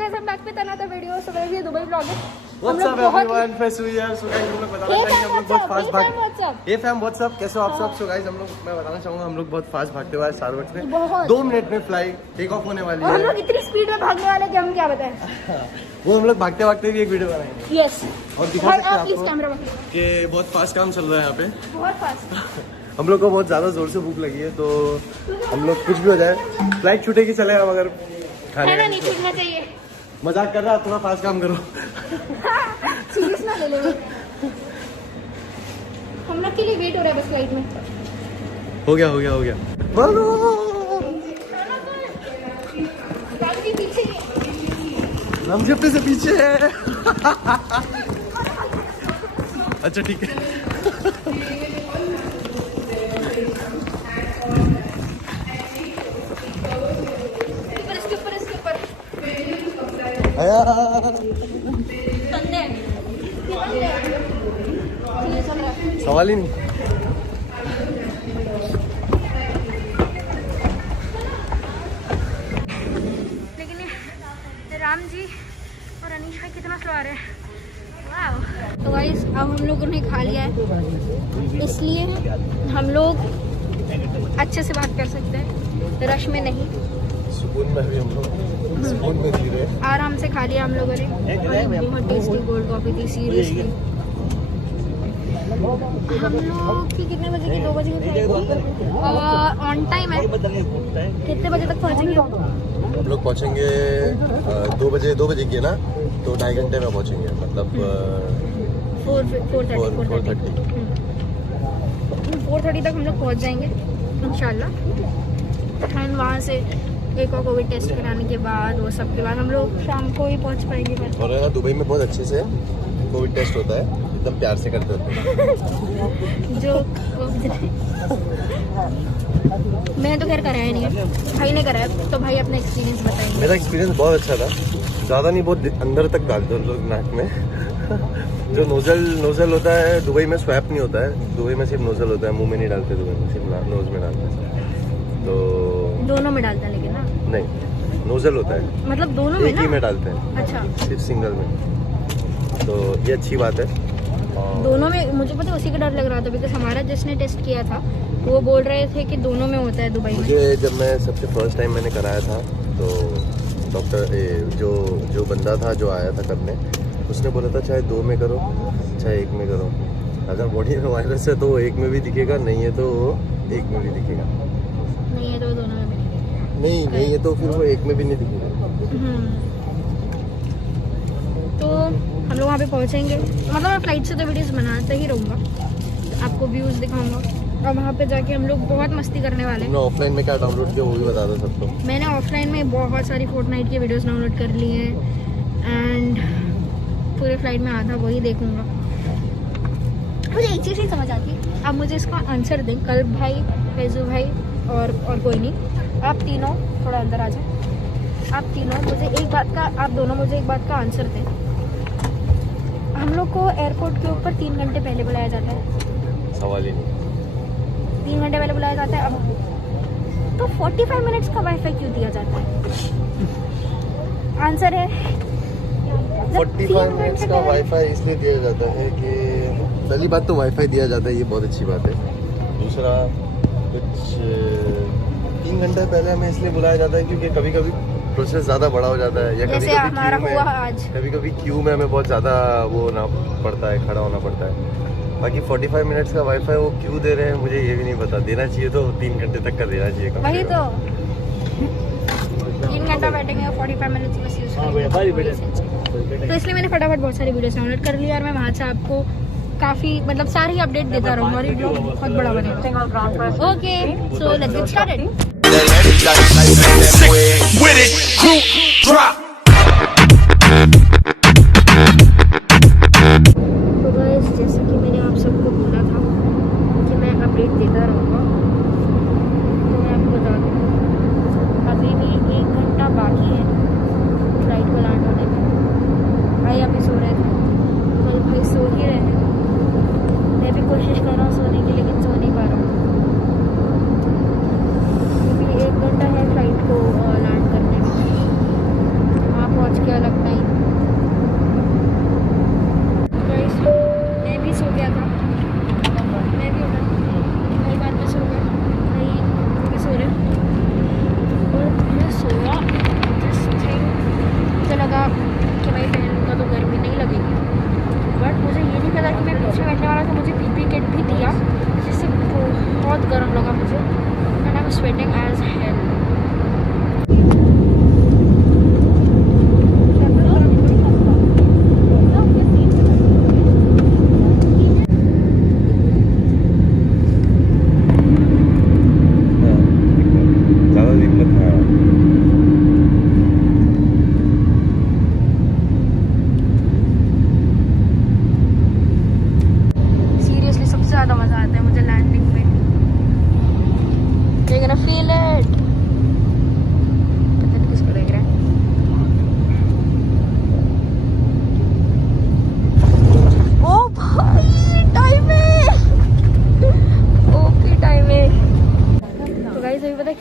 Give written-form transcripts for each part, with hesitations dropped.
Guys हम back पे तना था वीडियो सो गाइस ये दुबई व्लॉग है। व्हाट्स अप एवरीवन, फेस्ट हुई है। सो गाइस हम लोग बताना चाहेंगे हम लोग बहुत फास्ट भाग। ये फैम व्हाट्स अप, कैसे हो आप सब? सो गाइस हम लोग, मैं बताना चाहूंगा हम लोग बहुत फास्ट भागते हुए शारवट में 2 मिनट में फ्लाइट टेक ऑफ होने वाली है। हम लोग इतनी स्पीड में भागने वाले कि हम क्या बताएं। वो हम लोग भागते भागते भी एक वीडियो बनाएंगे। यस और दिखा सकते हैं आप इस आपको कैमरा में कि बहुत फास्ट काम चल रहा है यहाँ पे। बहुत फास्ट। हम लोग को बहुत ज्यादा जोर से भूख लगी है, तो हम लोग कुछ भी हो जाए फ्लाइट छूटेगी चलेगा, मगर खाने खाना नहीं छूटना चाहिए। मजाक कर रहा, थोड़ा फास्ट काम करो। सीरियस ना ले लो। हम लोग के लिए वेट हो रहा है बस फ्लाइट में। हो गया हो गया हो गया। बोलो बाकी पीछे नमजेप्पे से पीछे है। अच्छा ठीक है। इसके ऊपर सवाल ही नहीं। लेकिन ये राम जी और अनीश भाई कितना स्लो आ रहे हैं। वाह। तो गाइस अब हम लोगों ने खा लिया है, इसलिए हम लोग अच्छे से बात कर सकते हैं, रश में नहीं, सुकून में भी हम लोग सुकून में जी रहे हैं। आराम से खा लिया हम लोगों ने। बहुत टेस्टी कोल्ड कॉफी थी सीरियसली। हम लोग की कितने बजे की 2 बजे की ऑन टाइम है। कितने बजे तक पहुंचेंगे? हम लोग पहुंचेंगे 2 बजे की है ना, तो 2.5 घंटे में पहुंचेंगे, मतलब 4:30 तक हम लोग पहुंच जाएंगे इंशाल्लाह। एंड वहाँ से एक और कोविड टेस्ट कराने के बाद वो सब के बाद हम लोग शाम को ही पहुंच पाएंगे घर। और दुबई में बहुत अच्छे से कोविड टेस्ट होता है, एकदम प्यार से करते होते हैं। जो मैं तो खैर कराया नहीं है, भाई ने कराया, तो भाई अपना एक्सपीरियंस बताएंगे। मेरा एक्सपीरियंस बहुत अच्छा था, ज़्यादा नहीं, बहुत अंदर तक डालते हैं लोग नाक में। जो नोजल होता है दुबई में, स्वैप नहीं होता है दुबई में, सिर्फ नोजल होता है, मुंह में नहीं डालते दुबई में, सिर्फ नोज में डालते हैं। तो दोनों में डालते हैं लेकिन ना? नहीं, नोजल होता है, मतलब दोनों में एक ना? ही में डालते हैं। अच्छा, सिर्फ सिंगल में, तो ये अच्छी बात है। दोनों में मुझे पता उसी का डर लग रहा था, बिकॉज हमारा जिसने टेस्ट किया था वो बोल रहे थे कि दोनों में होता है दुबई में। मुझे जब मैं सबसे फर्स्ट टाइम मैंने कराया था, तो डॉक्टर जो बंदा था जो आया था करने, उसने बोला था चाहे 2 में करो चाहे 1 में करो, अगर बॉडी में वायरस है तो 1 में भी दिखेगा, नहीं है तो 1 में भी दिखेगा। नहीं है तो दोनों में भी नहीं है तो फिर वो 1 में भी नहीं दिखेगा। तो हम लोग वहाँ पे पहुँचेंगे, मतलब मैं फ्लाइट से तो वीडियोस बनाते ही रहूँगा, आपको व्यूज़ दिखाऊंगा, और वहाँ पे जाके हम लोग बहुत मस्ती करने वाले हैं। ऑफलाइन में क्या डाउनलोड किया वो भी बता दो सबको। मैंने ऑफलाइन में बहुत सारी फोर्टनाइट की वीडियोस डाउनलोड कर ली हैं, एंड पूरे फ्लाइट में आधा वही देखूंगा। मुझे एक चीज़ ही समझ आती है, अब मुझे इसका आंसर दें, कल्ब भाई, फैजू भाई और कोई नहीं, आप तीनों थोड़ा अंदर आ जाए। आप तीनों मुझे एक बात का, आप दोनों मुझे एक बात का आंसर दें। हम लोग को एयरपोर्ट के ऊपर 3 घंटे पहले बुलाया जाता है। सवाल ही नहीं। 3 घंटे पहले बुलाया जाता है, अब तो 45 मिनट्स का वाईफाई क्यों दिया जाता है? आंसर है 45 मिनट्स का वाईफाई इसलिए दिया जाता है कि पहली बात तो वाईफाई दिया जाता है, ये बहुत अच्छी बात है। दूसरा, कुछ 3 घंटे पहले हमें इसलिए बुलाया जाता है क्योंकि कभी कभी प्रोसेस ज़्यादा बड़ा हो जाता है, या कभी कभी क्यू में हमें बहुत ज़्यादा वो होना पड़ता है, खड़ा होना पड़ता है। बाकी 45 मिनट्स का वाईफाई वो क्यों दे रहे हैं मुझे ये भी नहीं पता, देना चाहिए तो 3 घंटे तक का देना चाहिए। वही तो 3 घंटा बैठेंगे और 45 मिनट्स बस यूज करेंगे, तो इसलिए मैंने फटाफट बहुत सारी वीडियोस डाउनलोड कर ली और मैं वहाँ से आपको काफ़ी मतलब सारी अपडेट देता रहूँगा, और ये ब्लॉग बहुत बड़ा बनेगा। Okay, so let's get started. तो गाइस, जैसे कि मैंने आप सबको बोला था कि मैं अपडेट देता रहूँगा, तो मैं आपको बता दूँ अभी भी 1 घंटा बाकी है फ्लाइट को लैंड होने में। भाई अभी सो रहे थे, कल भाई सो ही रहे हैं, मैं भी कोशिश कर रहा हूँ सोने की, लेकिन सो नहीं पा रहा हूँ। अभी 1 घंटा है फ्लाइट को लैंड करने में,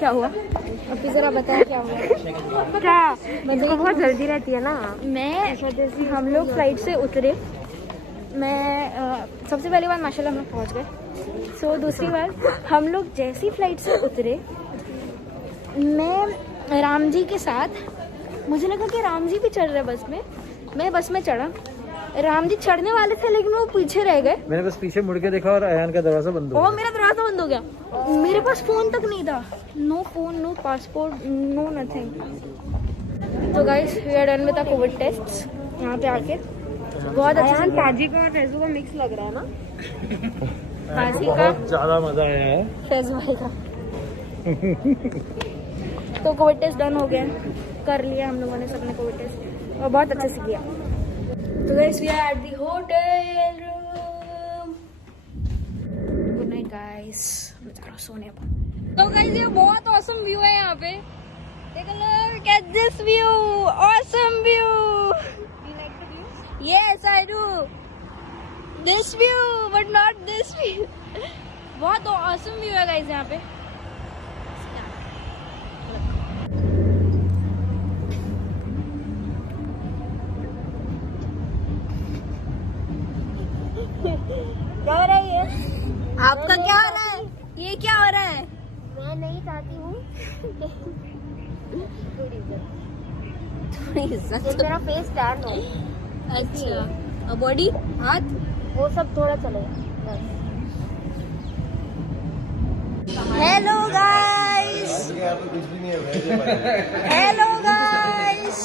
क्या हुआ? अभी जरा बताया क्या हुआ? क्या इसको बहुत जल्दी रहती है ना। हम लोग फ्लाइट से उतरे। मैं सबसे पहली बार माशाल्लाह हम लोग पहुँच गए। सो दूसरी बार हम लोग जैसी फ्लाइट से उतरे, मैं राम जी के साथ, मुझे लगा कि राम जी भी चढ़ रहे बस में। मैं बस में चढ़ा, राम जी चढ़ने वाले थे लेकिन वो पीछे रह गए। मैंने बस पीछे मुड़ के देखा और अयान का दरवाजा बंद हो गया। मेरा दरवाजा बंद हो गया। मेरे पास फोन तक नहीं था। No phone, no passport, no nothing. तो guys we are done with the covid tests. यहाँ पे आके बहुत अच्छा। ताजी का और फैजू का मिक्स लग रहा है ना। ताजी का बहुत ज्यादा मजा आया है। फैज भाई का। तो कोविड टेस्ट डन हो गया, कर लिया हम लोगों ने सबने कोविड टेस्ट और बहुत अच्छे से किया। तो guys we are at the hotel room. Good night guys, मैं जा रहा हूं सोने पर। तो गाइस ये बहुत ऑसम व्यू है यहाँ पे। Take a look at this view, awesome view. You like the view? Yes, I do. This view, but not this view. बहुत ऑसम व्यू है गाइस यहाँ पे। क्या हो रहा है ये? आपका क्या हो रहा है? ये क्या हो रहा है? मैं नहीं चाहती हूँ। थोड़ी इज्जत। मेरा फेस टैन हो। अच्छा, और बॉडी, हाथ, वो सब थोड़ा चलेगा। हेलो गाइस, कुछ भी नहीं है। हेलो गाइस,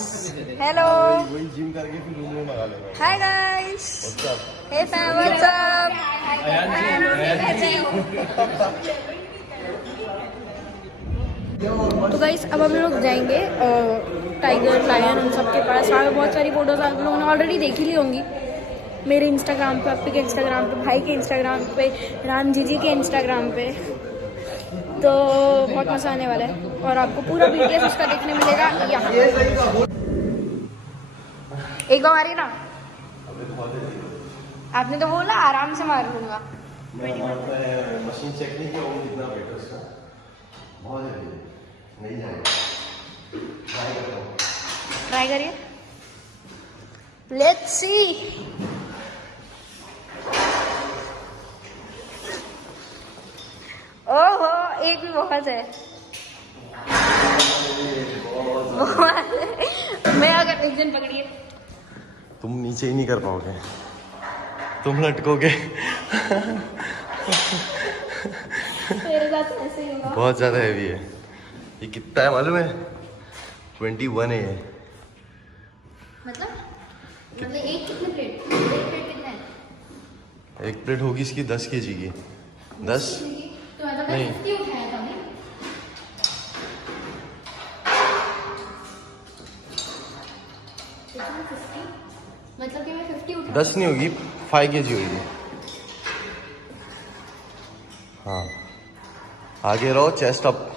हेलो, वही जिम करके फिर रूम में मंगा लेगा। हाय गाइस, हे फैम, व्हाट्स अप। तो गाइस अब हम लोग जाएंगे टाइगर, लायन, उन सब के पास। वहाँ पे बहुत सारी फोटोज आप लोगों ने ऑलरेडी देख ही ली होंगी मेरे इंस्टाग्राम पे, अप्पी के इंस्टाग्राम पे, भाई के इंस्टाग्राम पे, राम जी के इंस्टाग्राम पे। तो बहुत मजा आने वाला है और आपको पूरा बीटीएस उसका देखने मिलेगा यहाँ। एक बार मारी ना, आपने तो बोला आराम से मार लूंगा। मशीन चेक नहीं किया वो कितना वेट है उसका। बहुत जल्दी नहीं जाएगा। ट्राई करता हूँ। ट्राई करिए, लेट्स सी। ओहो, एक भी बहुत है। मैं अगर एक दिन पकड़िए, तुम नीचे ही नहीं कर पाओगे, तुम लटकोगे। मेरे साथ ऐसे ही होगा। बहुत ज्यादा हैवी है ये। कितना है मालूम है? 21 है ये। मतलब एक कितने प्लेट? एक प्लेट कितना है? एक प्लेट होगी इसकी 10 kg की। 10 तो मतलब नहीं। 50 उठाया था मैं। मतलब कि मैं 50 उठा। 10 नहीं होगी, 5 kg होगी। हाँ, आगे रहो, चेस्ट अप।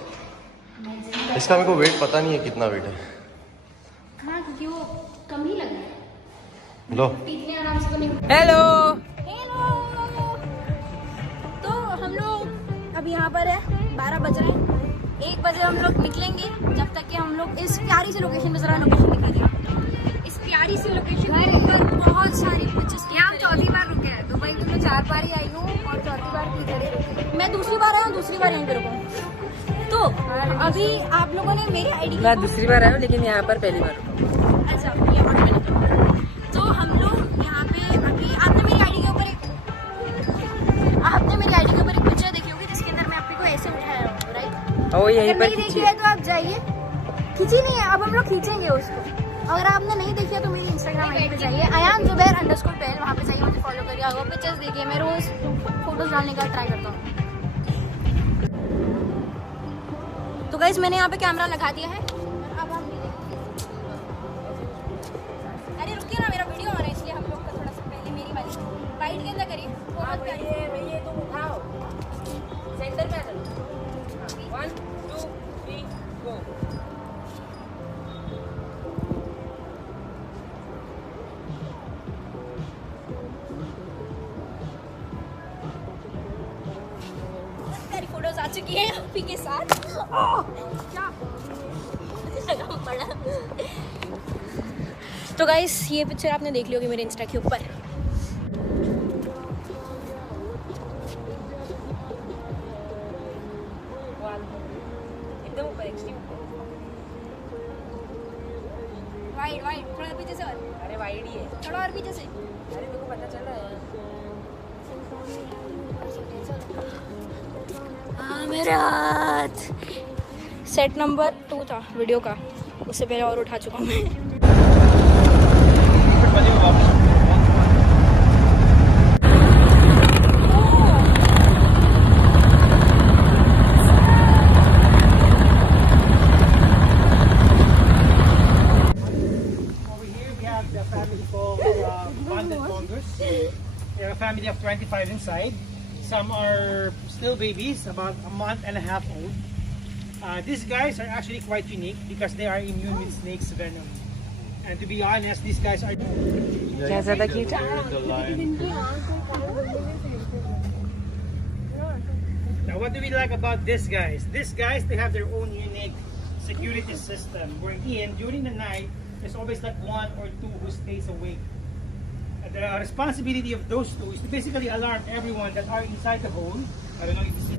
इसका मेरे को वेट पता नहीं है कितना वेट है। हाँ, क्योंकि वो कम ही लग रहा है। लो, इतने आराम से तो नहीं। हेलो। हेलो, तो हम लोग अब यहाँ पर है, 12 बज रहे हैं। 1 बजे हम लोग निकलेंगे, जब तक कि हम लोग इस प्यारी सी लोकेशन पे, जरा लोकेशन दिखाइए। इस प्यारी सी लोकेशन पर बहुत सारी पिक्चर्स। यहाँ हम चौथी बार रुके हैं। दुबई में मैं 4 बार ही आई हूँ और चौथी बार की खड़ी रुकी। मैं दूसरी बार आई हूँ, दूसरी बार यहीं पे रुकूँ। तो अभी आप लोगों ने मेरी आईडी, मैं दूसरी बार आई हूँ लेकिन यहाँ पर पहली बार रुका। अच्छा, ये बात मैंने कहा। तो हम लोग यहाँ पे अभी, आपने मेरी आईडी के ऊपर एक पिक्चर देखी होगी जिसके अंदर मैं आपको को ऐसे उठाया हूँ, राइट? और यहीं अगर पर नहीं देखी है तो आप जाइए, खींची नहीं है, अब हम लोग खींचेंगे उसको। अगर आपने नहीं देखी है तो मेरी इंस्टाग्राम आईडी पे जाइए, ayan_zubair_12, वहाँ पे जाइए, मुझे फॉलो करिए। और पिक्चर्स देखिए, मैं रोज फोटोज डालने का ट्राई करता हूँ। तो गाइस मैंने यहाँ पे कैमरा लगा दिया है। अब हम अरे रुकिए ना, मेरा वीडियो हो रहा है इसलिए हम लोग का थोड़ा सा पहले मेरी वाली वाइट के अंदर करिए। बहुत प्यारी। ये तुम उठाओ, सेंटर में आ जाओ। 1 2 3 गो। प्यारी फोटोज आ चुकी है अभी के साथ। क्या पड़ा। तो गाइस ये पिक्चर आपने देख ली होगी मेरे इंस्टा के ऊपर। एकदम ऊपर एक्सट्रीम। वाइड वाइड थोड़ा पीछे से और। अरे वाइड ही है। थोड़ा और पीछे से। अरे मेरे को पता चल रहा है। मेरे हाथ। सेट नंबर 2 था वीडियो का, उससे पहले और उठा चुका हूँ मैं। We have a family of 25 inside. Some are still babies, about a month and a half old. These guys are actually quite unique because they are immune with snake's venom. And to be honest, these guys are... क्या ज़्यादा cute है? Now, what do we like about these guys? These guys, they have their own unique security system. Wherein during the night, there's always like 1 or 2 who stays awake. And the responsibility of those 2 is to basically alarm everyone that are inside the hole. I don't know if you see.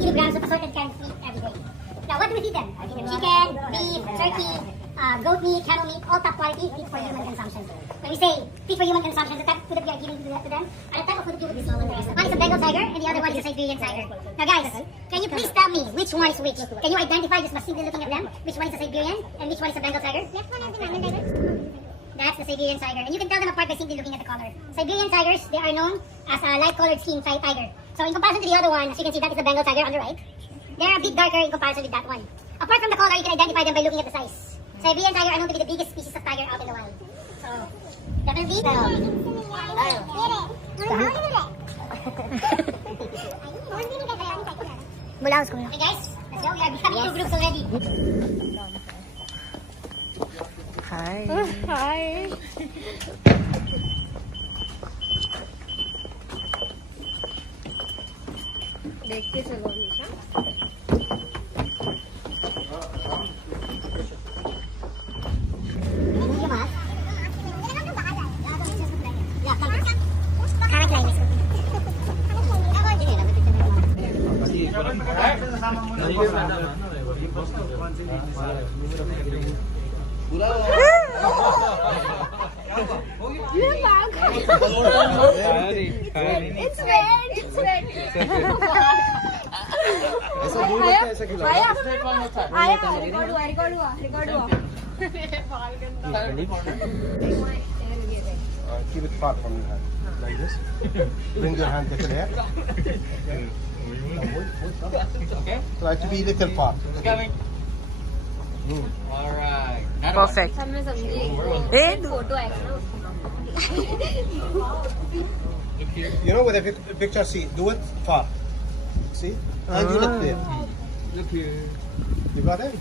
Kilograms of assorted canned meat every day. Now, what do we feed them? We feed them chicken, beef, turkey, goat meat, camel meat, all top quality, fit for human consumption. When we say fit for human consumption, the type of food that we are giving to them are the type of food that you would be smaller than the rest. One is a Bengal tiger, and the other one is a Siberian tiger. Now, guys, can you please tell me which one is which? Can you identify just by simply looking at them? Which one is a Siberian and which one is a Bengal tiger? Left one is the Bengal tiger. That's the Siberian tiger, and you can tell them apart by simply looking at the color. Siberian tigers, they are known as a light-colored skin tiger. So in comparison to the other one, as you can see, that is the Bengal tiger on the right. They're a bit darker in comparison with that one. Apart from the color, you can identify them by looking at the size. Siberian tiger are known to be the biggest species of tiger out in the wild. So, definitely. Okay guys, let's go. We are becoming 2 groups already. Hi. हाय। देख के चलो हमेशा। It's red. It's red. ऐसा दूर रखा है, ऐसा खिलाओ। आया रिकॉर्ड हुआ। Keep it far from your hand, like this. Bring your hand there. Okay. Try to be little far. Okay. Perfect. हमने समझी। फोटो है ना। You know, with a picture, see, do it far. See? And you look there. Look here. You got it?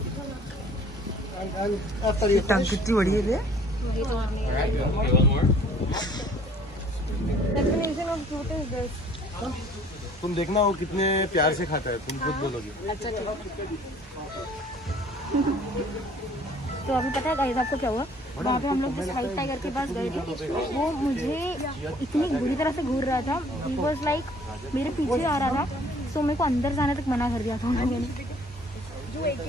And after you finish. कितनी बड़ी है ये? Definition of truth is this. तुम देखना वो कितने प्यार से खाता है, तुम खुद बोलोगे। तो अभी पता है गाइस आपको क्या हुआ? वहाँ पे हम लोग जिस वाइट टाइगर के पास गए थे, वो मुझे इतनी बुरी तरह से घूर रहा था। He was like मेरे पीछे आ रहा था, तो मेरे को अंदर जाने तक मना कर दिया था उन लोगों ने। जो एक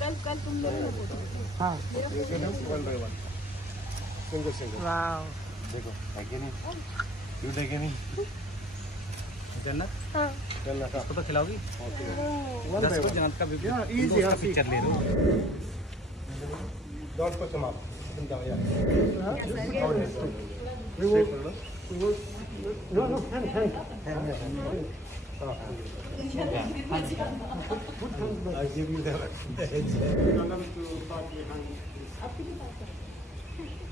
का कल तुम लोग हाँ। One by one. Single. Wow. देखो, देखे नहीं? क्यों देखे नहीं? जन्नत जन्नत उसको तो खिलाओगी? One by one. जन्नत का वीडियो Easy, हाँ, पिक्चर ले लो। Don't push them up. Sit down, yeah. No, hand. I'll give you that.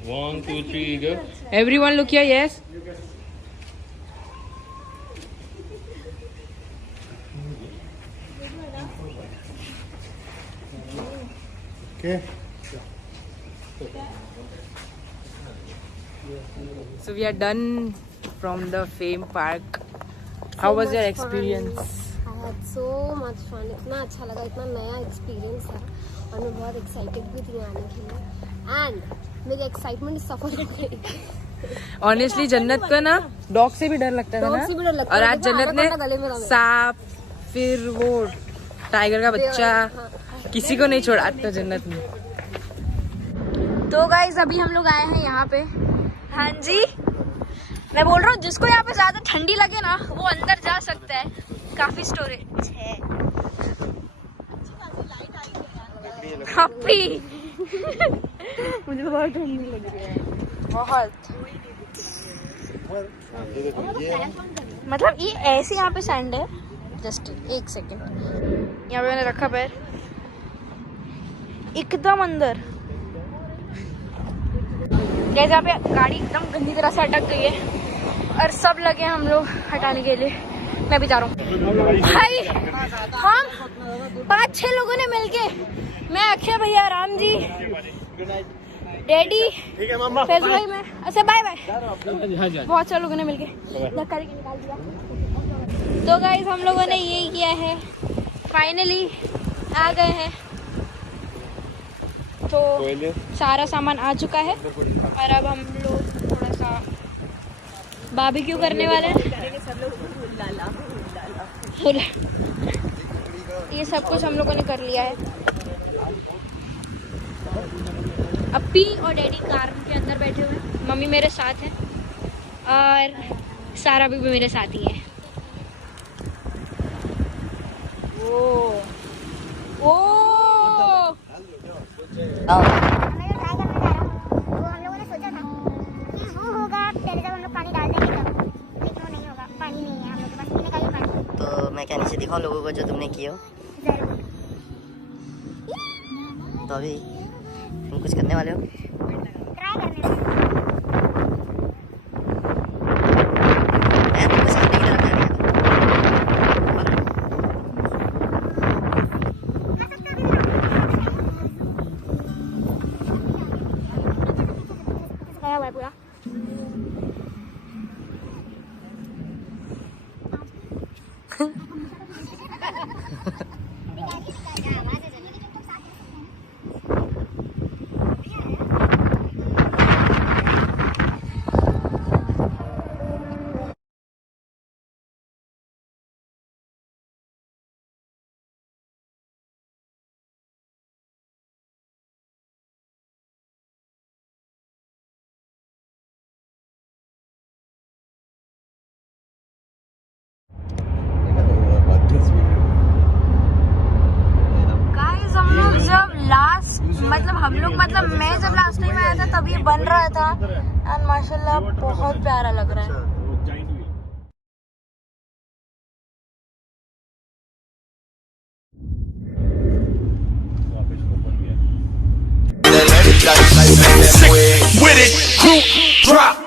1, 2, 3, go. Everyone look here, yes. Okay. So we are done from the Fame Park. How was your experience? I had so much fun. इतना अच्छा लगा, इतना नया experience था और मैं बहुत excited भी थी आने के लिए एंड मेरी एक्साइटमेंट सफल हो गई. Honestly, जन्नत का ना डॉग से भी डर लगता था Dog ना, से भी डर लगता और था, आज देखो, जन्नत आधा घंटा गले में ने था मेरा. सांप, फिर वो टाइगर का बच्चा, किसी को नहीं छोड़ा आज तो जन्नत ने. तो गाइज अभी हम लोग आए हैं यहाँ पे. हाँ जी, मैं बोल रहा हूँ जिसको यहाँ पे ज्यादा ठंडी लगे ना वो अंदर जा सकता है. काफी स्टोरेज है. काफी मुझे तो बहुत ठंडी लग रही है, बहुत. मतलब ये ऐसे यहाँ पे सैंड है. जस्ट एक सेकेंड, यहाँ पे मैंने रखा पैर एकदम अंदर. जैसे यहाँ पे गाड़ी एकदम गंदी तरह से अटक गई है और सब लगे हम लोग हटाने के लिए. मैं भी जा रहा हूँ भाई. हम 5-6 लोगों ने मिलके, मैं अक्षय भैया, राम जी, डैडी, फैजल भाई, मैं अच्छा बाय बाय, बहुत सारे लोगों ने मिलके धक्का देके निकाल दिया. तो गाइस हम लोगों ने ये किया है, फाइनली आ गए हैं. तो सारा सामान आ चुका है और अब हम लोग थोड़ा सा बारबेक्यू करने वाले हैं. ये सब कुछ हम लोगों ने कर लिया है. अप्पी और डैडी कार के अंदर बैठे हुए हैं, मम्मी मेरे साथ हैं और सारा भी मेरे साथ ही है. ओ ओ मैं जो ट्राई करने जा रहा हूँ वो हम लोगों ने सोचा था कि वो होगा पहले जब हम लोग पानी डाल देंगे तब, लेकिन वो नहीं होगा. पानी नहीं है हम लोग के पास पीने का ही पानी. तो मैं क्या नीचे दिखाऊं लोगों को जो तुमने किया हो? जरूर. तो अभी तुम कुछ करने वाले हो? ट्राई करने में मैं तुमको सामने की तरफ जाने का. गया हुआ है पूरा. गाइस हम लोग जब लास्ट मतलब मैं जब लास्ट टाइम आया था तब ये बन रहा था एंड माशाल्लाह बहुत प्यारा लग रहा है. With it, group drop.